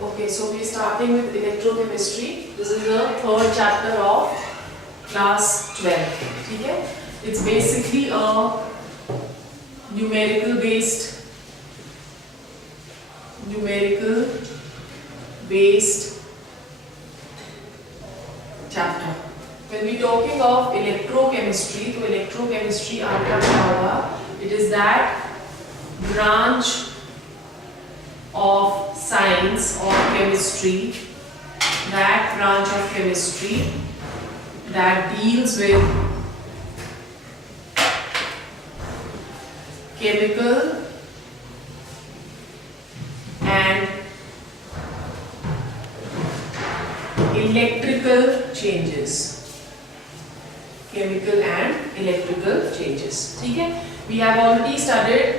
Okay, so we are starting with electrochemistry. This is the third chapter of class 12. ठीक है? It's basically a numerical based chapter. When we talking of electrochemistry, तो electrochemistry आपका क्या होगा? It is that branch of science or chemistry, that branch of chemistry that deals with chemical and electrical changes. Chemical and electrical changes. ठीक है? We have already studied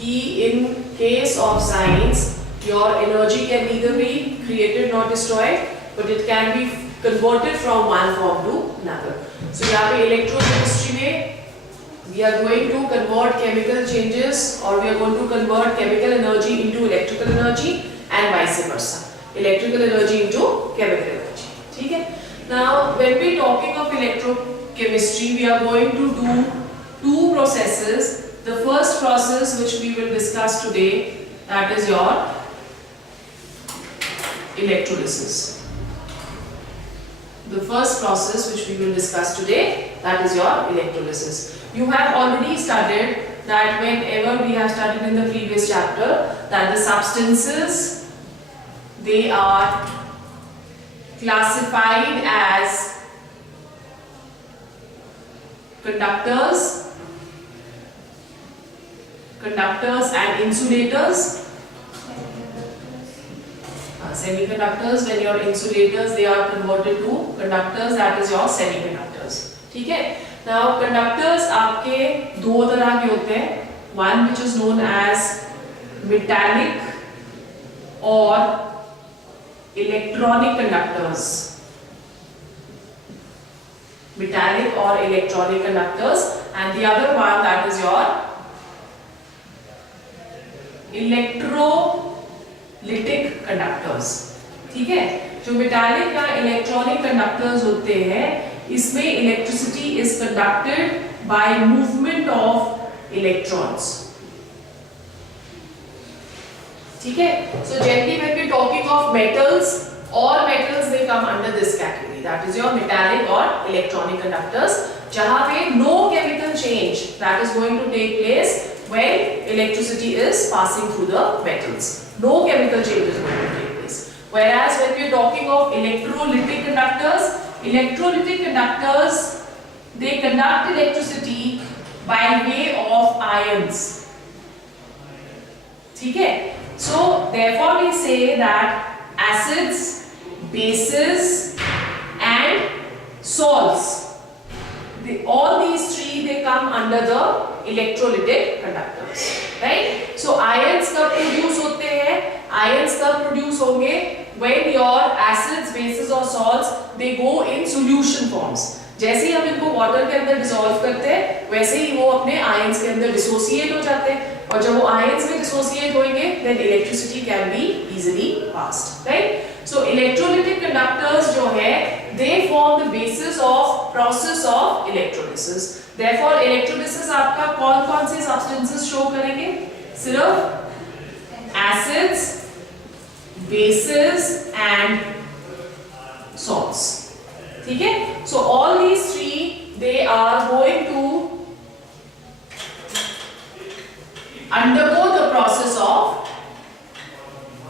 कि in case of science, your energy can neither be created nor destroyed, but it can be converted from one form to another. So यहाँ पे electrochemistry में we are going to convert chemical changes, or we are going to convert chemical energy into electrical energy and vice versa. Electrical energy into chemical energy. ठीक है? Now when we talking of electrochemistry, we are going to do two processes. The first process which we will discuss today, that is your electrolysis. The first process which we will discuss today, that is your electrolysis. You have already studied that whenever we have studied in the previous chapter that the substances, they are classified as conductors and insulators. Semiconductors, when your insulators they are converted to conductors, that is your semiconductors. ठीक है? Now conductors आपके दो तरह के होते हैं. One which is known as metallic or electronic conductors. Metallic or electronic conductors, and the other one that is your electrolytic conductors. ठीक है? जो मेटालिक या इलेक्ट्रॉनिक कंडक्टर्स होते हैं, इसमें electricity is conducted by movement of electrons. ठीक है? So generally when we talking of metals, all metals they come under this category, that is your metallic or electronic conductors, जहां पे no chemical change that is going to take place when electricity is passing through the metals. No chemical change is going to take place. Whereas when we are talking of electrolytic conductors, they conduct electricity by way of ions. ठीक है? So therefore we say that acids, bases and salts, all these three they come under the electrolytic conductors, right? So ions कब produce होते हैं? Ions कब produce होंगे? When your acids, bases और salts they go in solution forms. जैसे ही हम इनको water के अंदर डिसॉल्व करते हैं, वैसे ही वो अपने आयंस के अंदर डिसोसिएट हो जाते हैं, और जब वो आयंस में डिसोसिएट होंगे, then electricity can be easily passed, right? So electrolytic conductors जो है, they form the basis of process of electrolysis. Therefore electrolysis आपका कौन-कौन से substances show करेंगे? सिर्फ acids, bases and salts. ठीक है? So all these three they are going to undergo the process of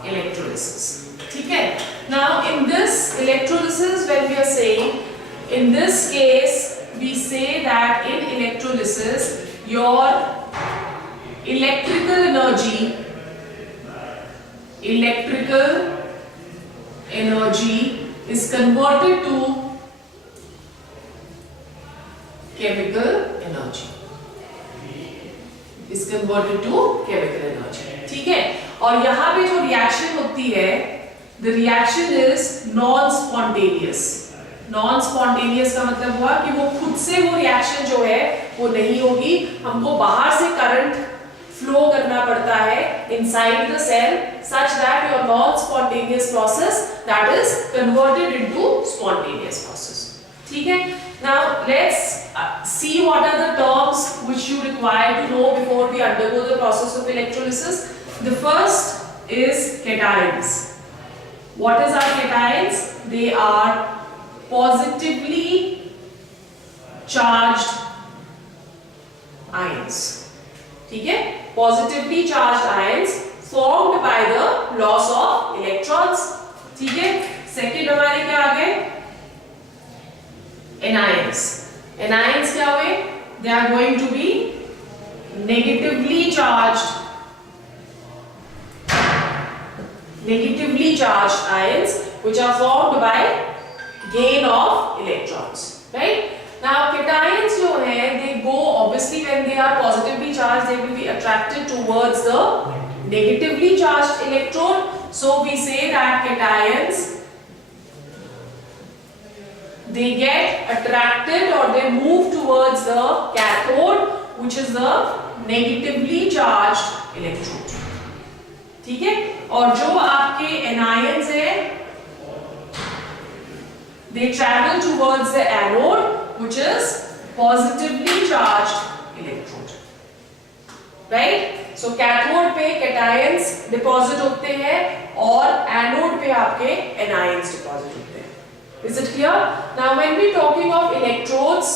electrolysis. ठीक है? Now in this electrolysis, when we are saying, in this case we say that in electrolysis your electrical energy is converted to chemical energy. ठीक है? और यहाँ पे जो reaction होती है, the reaction is non-spontaneous. Non-spontaneous का मतलब हुआ कि वो खुद से वो रिएक्शन जो है वो नहीं होगी, हमको बाहर से करंट फ्लो करना पड़ता है inside the cell such that your non-spontaneous process that is converted into spontaneous process. ठीक है? Now let's see what are the terms which you require to know before we undergo the process of electrolysis. The first is cations. What is our cations? They are positively charged ions. ठीक है? Positively charged ions formed by the loss of electrons. ठीक है? Second हमारे क्या आ गए? Anions. Anions क्या हुए? They are going to be negatively charged ions which are formed by gain of electrons. Right? Now cations जो हैं they go obviously when they are positively charged they will be attracted towards the negatively charged electrode. So we say that cations they get attracted or they move towards the cathode which is the negatively charged electrode. ठीक है? और जो आपके anions है they travel towards the anode which is positively charged electrode. Right? So cathode पे cations deposit होते हैं और anode पे आपके anions deposit होते हैं. Is it clear? Now when we talking of electrodes,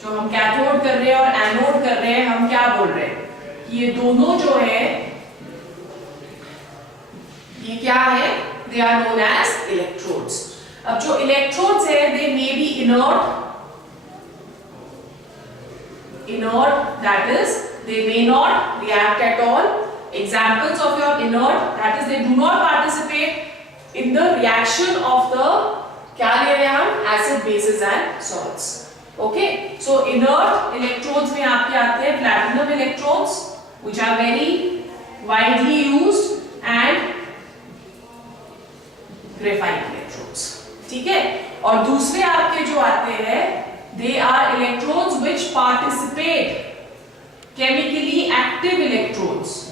जो हम cathode कर रहे हैं और anode कर रहे हैं, हम क्या बोल रहे हैं? ये दोनों जो है, ये क्या है? They are known as electrodes. अब जो electrodes है, they may be inert, that is, they may not react at all. Examples of your inert, that is, they do not participate in the reaction of the क्या ले रहे हैं हम? Acid, bases and salts. Okay? So inert electrodes में आपके आते हैं platinum electrodes, which are very widely used, and graphite electrodes. ठीक है? और दूसरे आपके जो आते हैं, they are electrodes which participate, chemically active electrodes.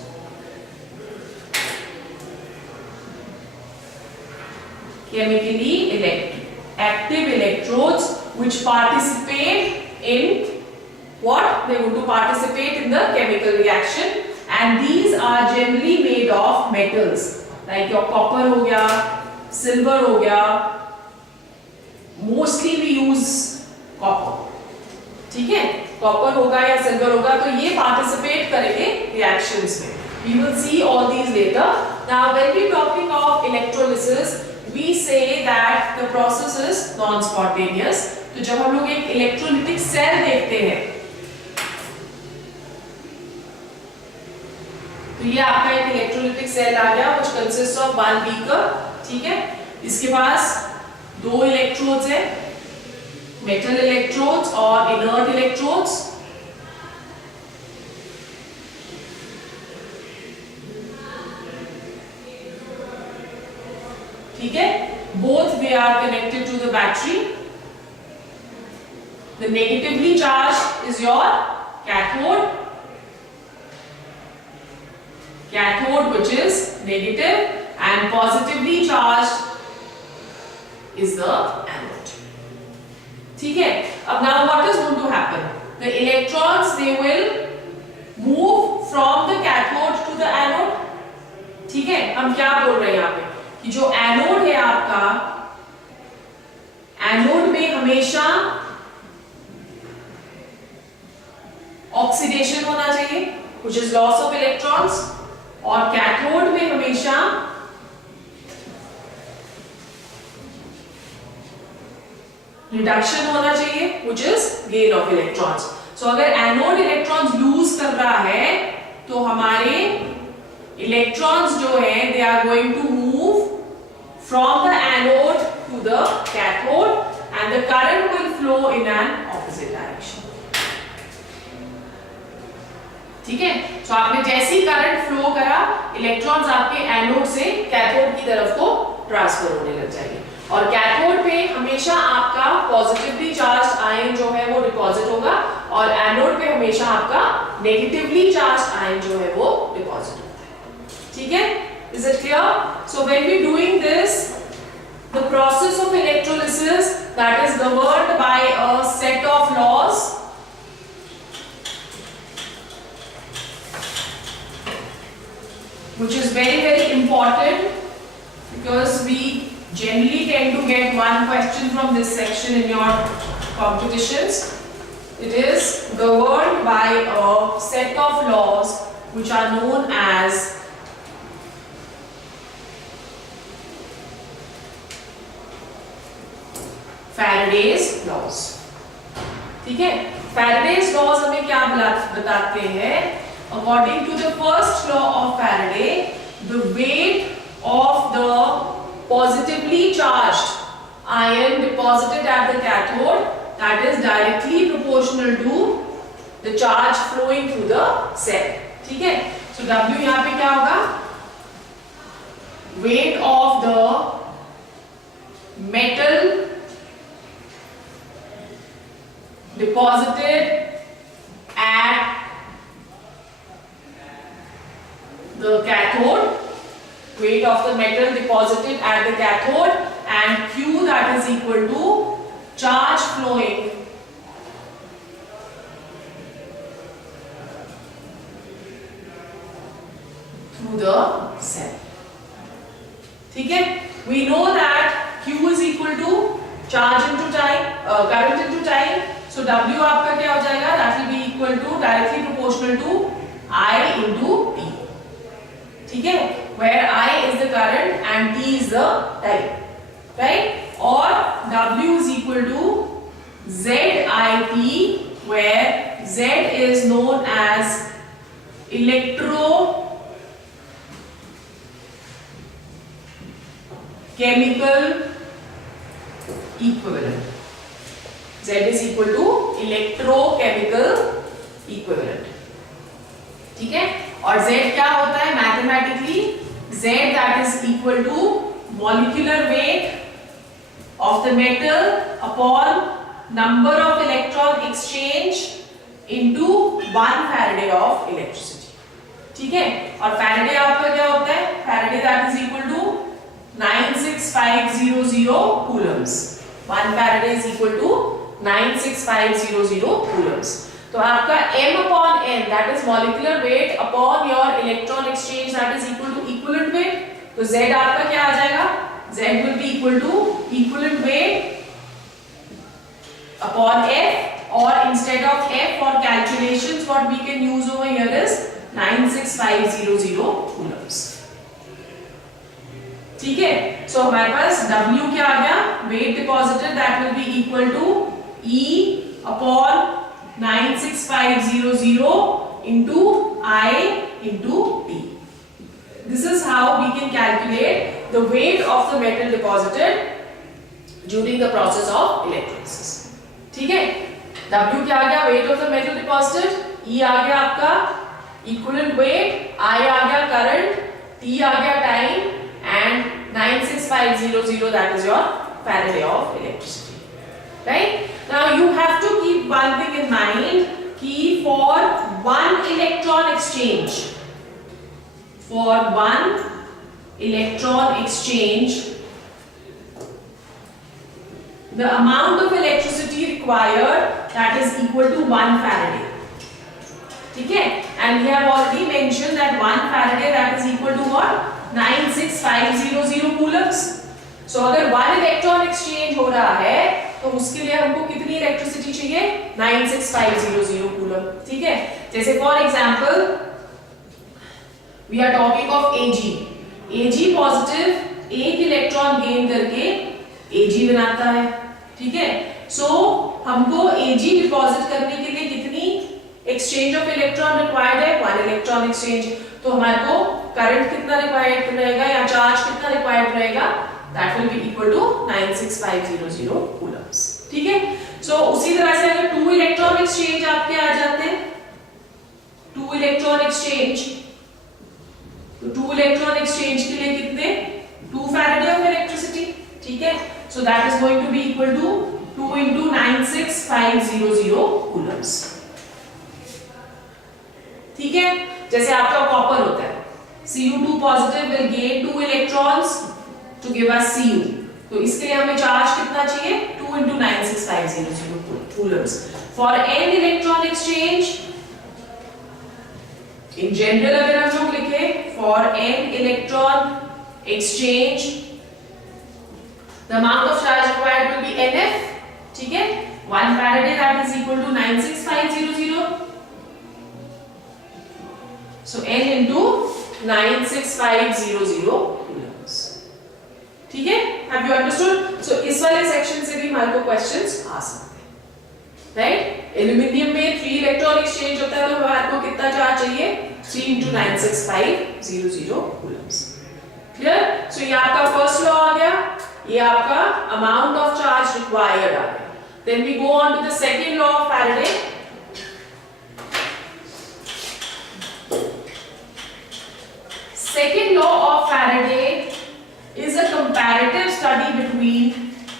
Active electrodes which participate in what? They want to participate in the chemical reaction, and these are generally made of metals like your copper हो गया, silver हो गया. Mostly we use copper. ठीक है? Copper होगा या silver होगा तो ये participate करेंगे reactions में. We will see all these later. Now when we talking of electrolysis, we say that the process is non-spontaneous. तो जब हम लोग एक इलेक्ट्रोलिटिक सेल देखते हैं, तो ये आपका एक इलेक्ट्रोलिटिक सेल आ गया which consists of one beaker. ठीक है? इसके पास दो इलेक्ट्रोड्स हैं, मेटल इलेक्ट्रोड्स और इनर्ट इलेक्ट्रोड्स. ठीक है? Both they are connected to the battery. The negatively charged is your cathode. Cathode which is negative, and positively charged is the anode. ठीक है? अब now what is going to happen? The electrons they will move from the cathode to the anode. ठीक है? हम क्या बोल रहे हैं यहाँ पे कि जो एनोड है आपका, एनोड में हमेशा ऑक्सीडेशन होना चाहिए which is loss of electrons, और कैथोड में हमेशा रिडक्शन होना चाहिए which is gain of electrons. So अगर एनोड इलेक्ट्रॉन्स लूज कर रहा है तो हमारे इलेक्ट्रॉन्स जो है they are going to move from the anode to the cathode, and the current will flow in an opposite direction. ठीक है? तो आपने जैसे ही करंट फ्लो करा, इलेक्ट्रॉन्स आपके एनोड से कैथोड की तरफ को ट्रांसफर होने लग जाएंगे, और कैथोड पे हमेशा आपका पॉजिटिवली चार्ज आयन जो है वो डिपॉजिट होगा, और एनोड पे हमेशा आपका नेगेटिवली चार्ज आयन जो है वो डिपॉजिट होगा. ठीक है? Is it clear? So when we doing this, the process of electrolysis, that is governed by a set of laws which is very, very important, because we generally tend to get one question from this section in your competitions. It is governed by a set of laws which are known as Faraday's laws. ठीक है, Faraday's laws हमें क्या बताते हैं? According to the first law of Faraday, the weight of the positively charged ion deposited at the cathode, that is directly proportional to the charge flowing through the cell. ठीक है, so W यहाँ पे क्या होगा? Weight of the metal deposited at the cathode, weight of the metal deposited at the cathode, and Q, that is equal to charge flowing through the cell. ठीक है, we know that Q is equal to charge into time, current into time. So W आपका क्या हो जाएगा? That will be equal to directly proportional to I into T. ठीक है, where I is the current and T is the time, right? Or W is equal to ZIT, where Z is known as electrochemical equivalent. Z is equal to electrochemical equivalent. ठीक है, और Z क्या होता है mathematically? Z, that is equal to molecular weight of the metal upon number of electron exchange into 1 Faraday of electricity. ठीक है, और Faraday आपका क्या होता है? Faraday, that is equal to 96500 coulombs. 1 Faraday is equal to 96500 coulombs. तो आपका m upon n, that is molecular weight upon your electron exchange, that is equal to equivalent weight. तो Z आपका क्या आ जाएगा? Z will be equal to equivalent weight upon F, or instead of F for calculations what we can use over here is 96500 coulombs. ठीक है, so हमारे पास W क्या आ गया? Weight deposited, that will be equal to E upon 96500 into I into T. This is how we can calculate the weight of the metal deposited during the process of electrolysis. ठीक है, W क्या आ गया? Weight of the metal deposited. E आ गया आपका equivalent weight, I आ गया current, T आ गया time, and 96500, that is your Faraday of electricity. Right? Now you have to keep one thing in mind, कि for one electron exchange, the amount of electricity required, that is equal to 1 Faraday. ठीक है, and we have already mentioned that 1 Faraday, that is equal to what? 96500 coulombs. So अगर 1 electron exchange हो रहा है तो उसके लिए हमको कितनी इलेक्ट्रिसिटी चाहिए? 96500 कूलम. ठीक है, जैसे for example we are talking of Ag positive एक इलेक्ट्रॉन गेन करके Ag बनाता है. ठीक है, सो हमको Ag डिपॉजिट करने के लिए कितनी एक्सचेंज ऑफ इलेक्ट्रॉन रिक्वायर्ड है? 1 इलेक्ट्रॉन एक्सचेंज. तो हमारे को करंट कितना रिक्वायर्ड रहेगा या चार्ज कितना रिक्वायर्ड रहेगा? That will be equal to 96500 coulombs. ठीक है, सो उसी तरह से अगर 2 इलेक्ट्रॉन एक्सचेंज आपके आ जाते हैं, 2 इलेक्ट्रॉन एक्सचेंज, तो 2 इलेक्ट्रॉन एक्सचेंज के लिए कितने? 2 फैराडे ऑफ इलेक्ट्रिसिटी. ठीक है, so that is going to be equal to 2 into 96500 coulombs. ठीक है, जैसे आपका कॉपर होता है, Cu2 positive will gain to give us Cu. तो इसके लिए हमें चार्ज कितना चाहिए? 2 into 96500 coulombs. For n electron exchange, in general अगर हम लोग लिखे for n electron exchange, the amount of charge required will be Nf. ठीक है, 1 Faraday that is equal to 96500. So n into 96500 coulombs. ठीक है, have you understood? So इस वाले सेक्शन से भी हमारे को क्वेश्चंस आ सकते हैं, राइट? एल्यूमिनियम में 3 इलेक्ट्रॉन एक्सचेंज होता है तो हमारे को कितना चार्ज चाहिए? 3 into 96500 coulombs. क्लियर? सो ये आपका फर्स्ट लॉ आ गया, ये आपका अमाउंट ऑफ चार्ज रिक्वायर्ड आ गया. Then we go on to the second law of Faraday. Second law of Faraday is a comparative study between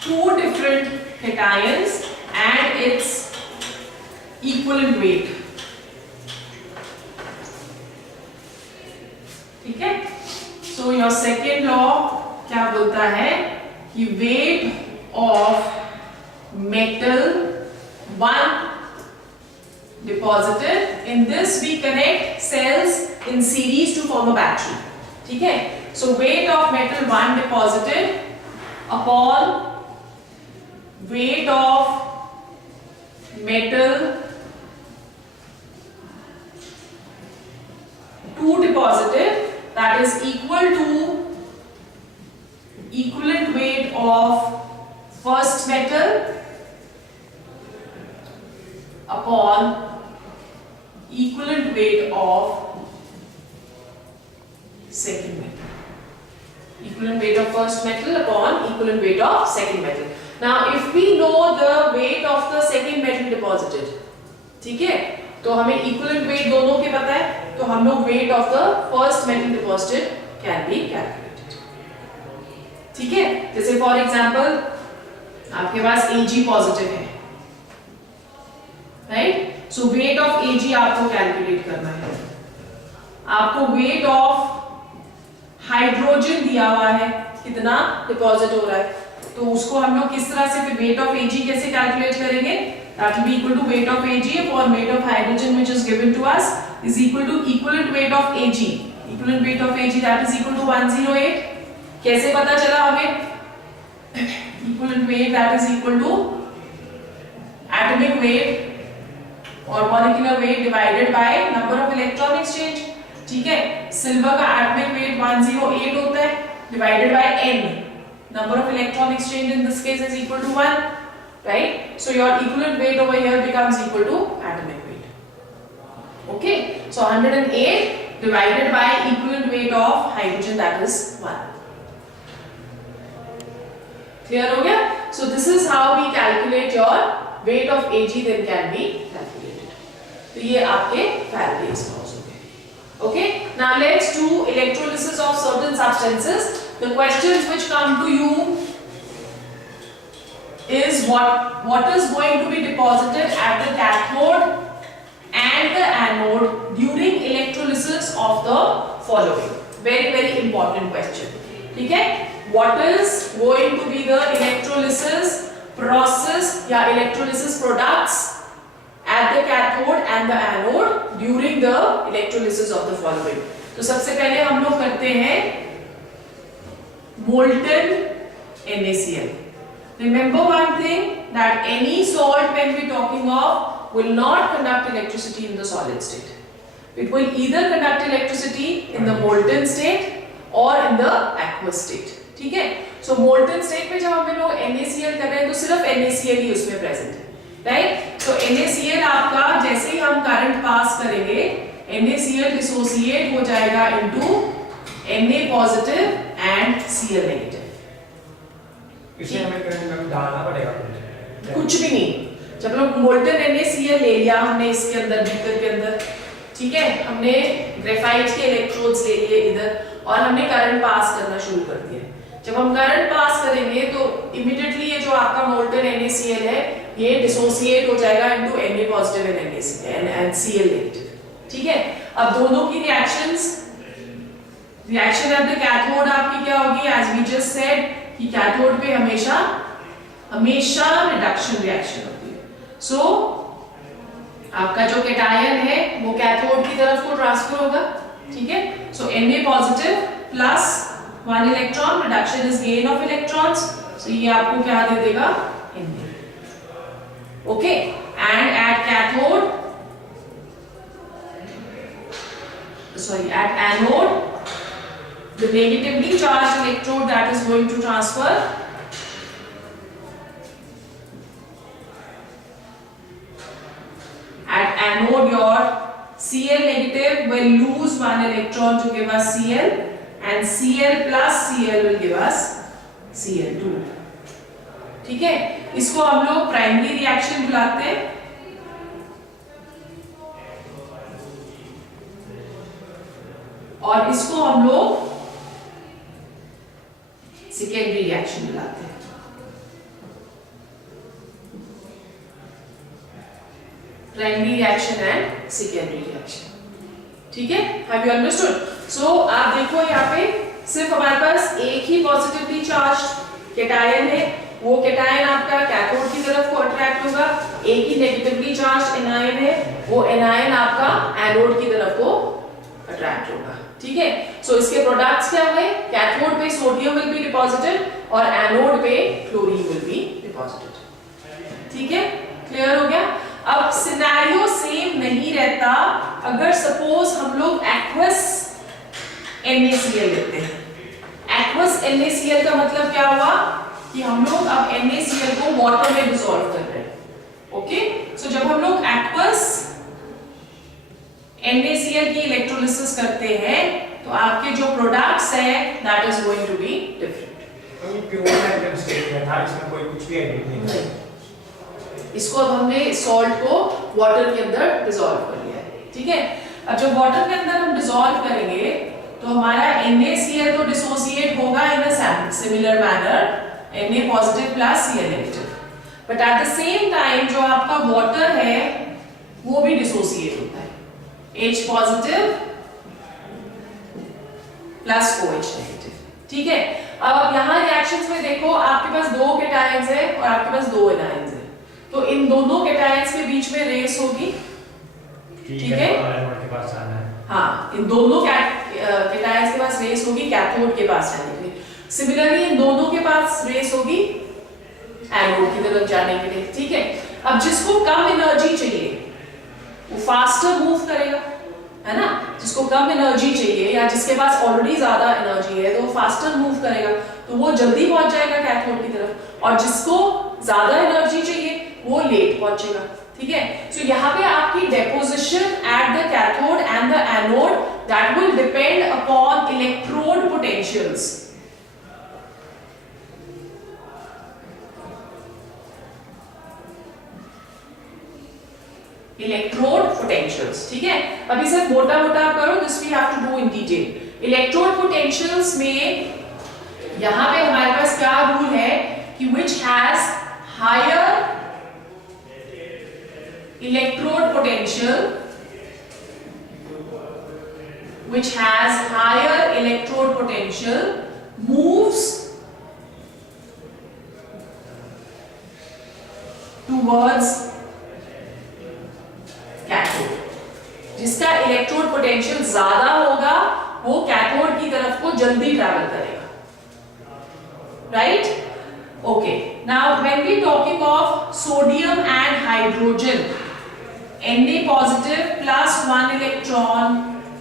two different cations and its equivalent weight. ठीक है? So your second law क्या बोलता है कि weight of metal one deposited. In this we connect cells in series to form a battery. ठीक है? So weight of metal 1 deposited upon weight of metal 2 deposited, that is equal to equivalent weight of first metal upon equivalent weight of second metal. Equivalent weight of first metal upon equivalent weight of second metal. Now if we know the weight of the second metal deposited, ठीक है, तो हमें equivalent weight दोनों के पता है, तो हम लोग weight of the first metal deposited can be calculated. ठीक है? जैसे for example आपके पास Ag positive है, right? So weight of Ag आपको calculate करना है. आपको weight of हाइड्रोजन दिया हुआ है, कितना डिपॉजिट हो रहा है, तो उसको हम लोग किस तरह से फिर वेट ऑफ Ag कैसे कैलकुलेट करेंगे? That will be equal to weight of Ag upon weight of hydrogen which is given to us is equal to equivalent weight of Ag. Equivalent weight of Ag that is equal to 108. कैसे पता चला हमें? Equivalent weight that is equal to atomic weight or molecular weight divided by number of electron exchange. ठीक है, silver का atomic weight 108 होता है divided by n, number of electron exchange in this case is equal to 1, right? So your equivalent weight over here becomes equal to atomic weight. Okay, so 108 divided by equivalent weight of hydrogen that is 1. Clear हो गया? So this is how we calculate your weight of Ag then can be calculated. तो ये आपके Faraday's laws. Okay, now let's do electrolysis of certain substances. The questions which come to you is what is going to be deposited at the cathode and the anode during electrolysis of the following. Very important question. ठीक है? What is going to be the electrolysis process या electrolysis products at the cathode and the anode during the electrolysis of the following. तो सबसे पहले हम लोग करते हैं molten NaCl. Remember one thing, that any salt when we talking of will not conduct electricity in the solid state. It will either conduct electricity in the molten state or in the aqueous state. ठीक है? So molten state में जब हम लोग NaCl कर रहे हैं तो सिर्फ NaCl ही उसमें present है. राइट? तो NaCl आपका जैसे ही हम करंट पास करेंगे NaCl डिसोसिएट हो जाएगा into Na positive and Cl negative. इसमें हमें करंट डालना पड़ेगा कुछ भी नहीं. जब लोग मोल्टन NaCl ले लिया हमने इसके अंदर बीकर के अंदर, ठीक है, हमने ग्रेफाइट के इलेक्ट्रोड्स ले लिए इधर और हमने करंट पास करना शुरू कर दिया. जब हम करंट पास करेंगे तो इमीडिएटली ये जो आपका मोल्टन NaCl है ये डिसोसिएट हो जाएगा into Na positive and Cl negative. ठीक है? अब दोनों की reactions reaction at the cathode आपकी क्या होगी, एज वी जस्ट सेड कि कैथोड पे हमेशा रिडक्शन रिएक्शन होती है. सो आपका जो कैटायन है वो कैथोड की तरफ को ट्रांसफर होगा. ठीक है. So Na positive plus 1 electron, reduction is gain of electrons. So ये आपको क्या दे देगा, Na. Okay. And at cathode, sorry, at anode, the negatively charged electrode that is going to transfer at anode, your Cl negative will lose 1 electron to give us Cl, and Cl plus Cl will give us Cl2. ठीक है. इसको हम लोग primary reaction बुलाते हैं. और इसको हम लोग सेकेंडरी रिएक्शन बुलाते हैं. Primary reaction and secondary reaction. ठीक है. Have you understood? सो आप देखो यहाँ पे सिर्फ हमारे पास एक ही पॉजिटिवली चार्ज्ड कैटायन है. वो कैटायन आपका कैथोड की तरफ को अट्रैक्ट होगा. एक ही नेगेटिवली चार्ज्ड एनायन है, वो एनायन आपका एनोड की तरफ को अट्रैक्ट होगा. ठीक है. सो इसके प्रोडक्ट्स क्या हुए, कैथोड पे सोडियम विल बी डिपॉजिटेड और एनोड पे क्लोरीन विल बी डिपॉजिटेड. ठीक है. क्लियर हो गया. अब सिनेरियो सेम नहीं रहता अगर सपोज हम लोग एक्वस NaCl लेते हैं. एक्वस NaCl का मतलब क्या हुआ कि हम लोग अब NaCl को वाटर में डिसॉल्व कर रहे हैं. ओके. सो जब हम लोग एक्वस NaCl की इलेक्ट्रोलिसिस करते हैं तो आपके जो प्रोडक्ट्स है that is going to be different. Pure natural state में था, इसमें कोई कुछ भी एडिट नहीं था. इसको अब हमने सॉल्ट को वाटर के अंदर डिसॉल्व कर लिया है. ठीक है. अब जब वाटर के अंदर हम डिसॉल्व करेंगे तो हमारा NaCl तो डिसोसिएट होगा in a similar manner, Na positive plus Cl negative. But at the same time जो आपका वाटर है वो भी डिसोसिएट होता है. H positive plus OH negative. ठीक है. अब यहाँ रिएक्शंस में देखो आपके पास दो कैटायंस है और आपके पास दो एनायंस है. तो इन दोनों कैटायंस के बीच में रेस होगी. ठीक है. हाँ, इन दोनों कैटायंस के पास रेस होगी कैथोड के पास जाने के लिए. सिमिलरली इन दोनों के पास रेस होगी एनोड की तरफ जाने के लिए. ठीक है. अब जिसको कम एनर्जी चाहिए वो फास्टर मूव करेगा, है ना. जिसको कम एनर्जी चाहिए या जिसके पास ऑलरेडी ज्यादा एनर्जी है तो वो फास्टर मूव करेगा, तो वो जल्दी पहुंच जाएगा कैथोड की तरफ. और जिसको ज्यादा एनर्जी चाहिए वो लेट पहुंचेगा. ठीक है. सो यहाँ पे आपकी deposition at the cathode and the anode that will depend upon electrode potentials. Electrode potentials. ठीक है. अभी सिर्फ मोटा मोटा करो, this we have to do in detail. Electrode potentials में यहां पे हमारे पास क्या रूल है कि which has higher electrode potential, which has higher electrode potential moves towards cathode. जिसका इलेक्ट्रोड पोटेंशियल ज्यादा होगा वो कैथोड की तरफ को जल्दी ट्रैवल करेगा. Right. Okay. Now when we talking of sodium and hydrogen, Na positive plus 1 electron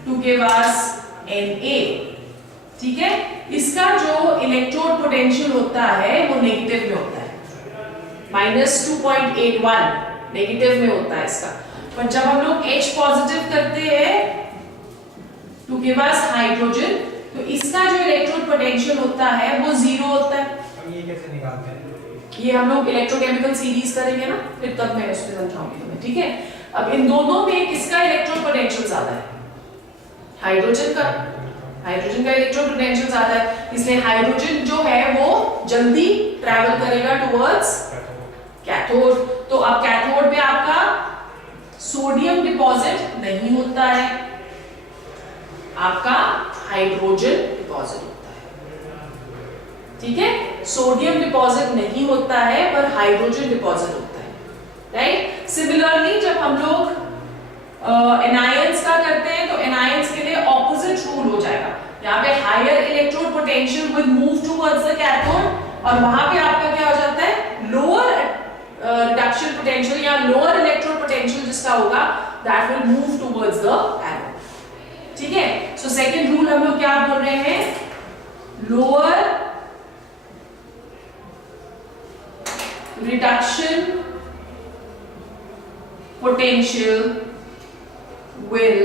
to give us Na. ठीक है. इसका जो इलेक्ट्रोड पोटेंशियल होता है वो नेगेटिव में होता है, -2.81 नेगेटिव में होता है इसका. पर जब हम लोग H पॉजिटिव करते हैं टू गिव अस हाइड्रोजन तो इसका जो इलेक्ट्रोड पोटेंशियल होता है वो 0 होता है. हम ये कैसे निकालते हैं? ये हम लोग इलेक्ट्रोकेमिकल सीरीज करेंगे ना, फिर तब मैं उसको समझाऊंगी तुम्हें. ठीक है. अब इन दोनों में किसका इलेक्ट्रोड पोटेंशियल ज्यादा है? हाइड्रोजन का. हाइड्रोजन का इलेक्ट्रोड पोटेंशियल ज्यादा है, इसलिए हाइड्रोजन जो है वो जल्दी ट्रैवल करेगा टुवर्ड्स कैथोड. तो अब कैथोड में आपका सोडियम डिपॉजिट नहीं होता है, आपका हाइड्रोजन डिपॉजिट होता है। ठीक है, सोडियम डिपॉजिट नहीं होता है पर हाइड्रोजन डिपॉजिट होता है, राइट। सिमिलरली जब हम लोग एनायंस का करते हैं तो एनायंस के लिए ऑपोजिट रूल हो जाएगा। यहाँ पे higher electrode potential will move towards the cathode और वहां पे आपका क्या हो जाता है, लोअर रिडक्शन पोटेंशियल या लोअर इलेक्ट्रोड पोटेंशियल जिसका होगा that will move towards the anode. ठीक है, सो सेकंड रूल हम लोग क्या बोल रहे हैं, lower reduction potential will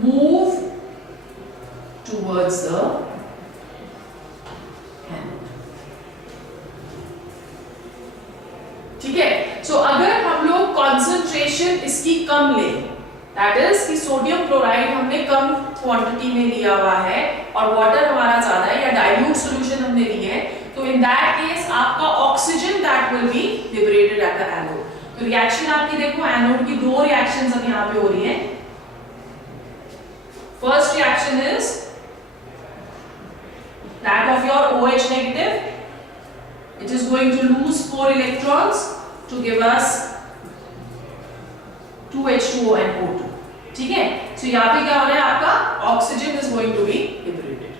move towards the anode। ठीक है, सो अगर हम लोग कंसंट्रेशन इसकी कम ले, दैट इज कि सोडियम क्लोराइड हमने कम क्वांटिटी में लिया हुआ है और वाटर हमारा ज्यादा है या डाइल्यूट सॉल्यूशन हमने ली है, तो इन दैट केस आपका oxygen that will be liberated at the anode. तो रिएक्शन आपकी देखो, एनोड की दो रिएक्शंस अब यहां पे हो रही हैं। First reaction is that of your OH negative, it is going to lose 4 electrons to give us 2H2O and O2। ठीक है, so यहाँ पे क्या हो रहा है, आपका oxygen is going to be liberated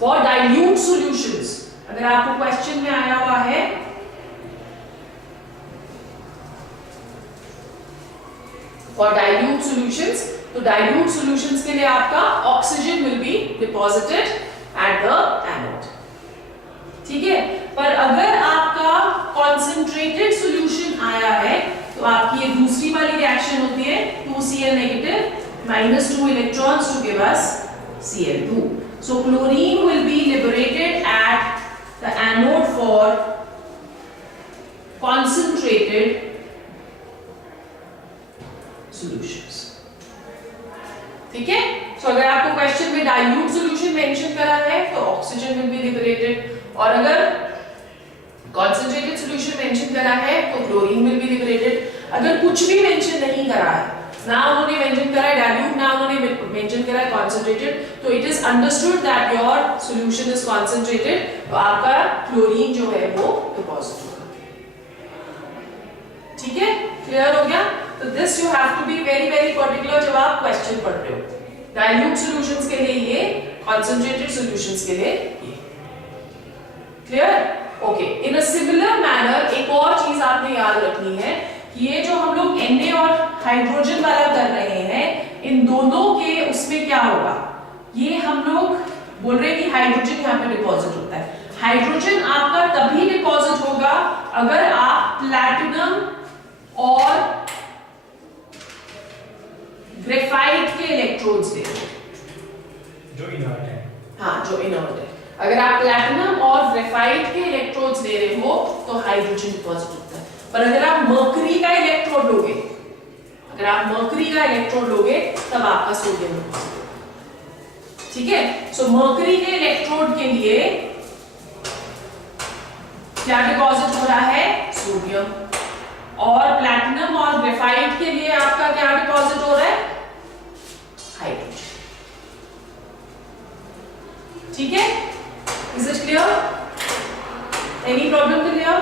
for dilute solutions. अगर आपको क्वेश्चन में आया हुआ है फॉर डाइल्यूट सॉल्यूशंस, तो डाइल्यूट सॉल्यूशंस के लिए आपका oxygen will be deposited at the anode. ठीक है, पर अगर आपका कॉन्सेंट्रेटेड सॉल्यूशन आया है तो आपकी ये दूसरी वाली रिएक्शन होती है 2Cl negative -2 electrons to give us Cl2। So chlorine will be liberated at the anode for concentrated solutions। ठीक है, so अगर आपको क्वेश्चन में डाइल्यूट सॉल्यूशन मेंशन करा है तो ऑक्सीजन विल बी लिबरेटेड, और अगर concentrated solution मेंशन करा है तो क्लोरीन विल बी लिबरेटेड। अगर कुछ भी मेंशन नहीं करा है, ना उन्होंने मेंशन करा है डाइल्यूट, ना उन्होंने मेंशन करा है कंसंट्रेटेड, तो it is understood that your solution is concentrated, तो आपका क्लोरीन जो है वो डिपॉजिट होगा। ठीक है, क्लियर हो गया। तो this you have to be very very particular जब आप क्वेश्चन पढ़ रहे हो। डाइल्यूट सॉल्यूशंस के लिए ये, कंसंट्रेटेड सॉल्यूशंस के लिए ये। Clear, okay. In a similar manner एक और चीज आपने याद रखनी है कि ये जो हम लोग Na और हाइड्रोजन वाला कर रहे हैं, इन दोनों के उसमें क्या होगा, ये हम लोग बोल रहे हैं कि हाइड्रोजन यहाँ पे डिपॉजिट होता है। हाइड्रोजन आपका तभी डिपॉजिट होगा अगर आप प्लैटिनम और ग्रेफाइट के इलेक्ट्रोड्स ले लो, जो इनर्ट है। हाँ, जो इनर्ट है। अगर आप प्लैटिनम और ग्रेफाइट के इलेक्ट्रोड्स ले रहे हो तो हाइड्रोजन डिपॉजिट होता है। पर अगर आप मर्करी का इलेक्ट्रोड लोगे, अगर आप मर्करी का इलेक्ट्रोड लोगे तब आपका सोडियम डिपॉजिट होगा। ठीक है, सो मर्करी के इलेक्ट्रोड के लिए क्या डिपॉजिट हो रहा है, सोडियम, और प्लैटिनम और ग्रेफाइट के लिए आपका क्या डिपॉजिट हो रहा है, हाइड्रोजन। ठीक है, is it clear, any problem clear?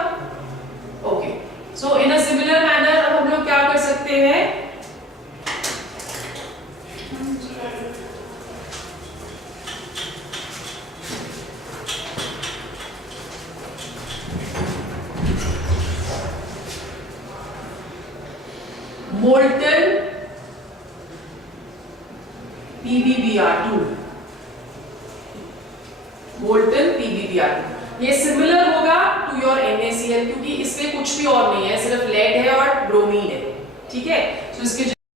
Okay, so in a similar manner अब हम लोग क्या कर सकते हैं, मोल्टन PbBr2, मोल्टन PbBr2, ये सिमिलर होगा टू योर NaCl क्योंकि इसमें कुछ भी और नहीं है, सिर्फ लेड है और ब्रोमीन है। ठीक है, तो इसके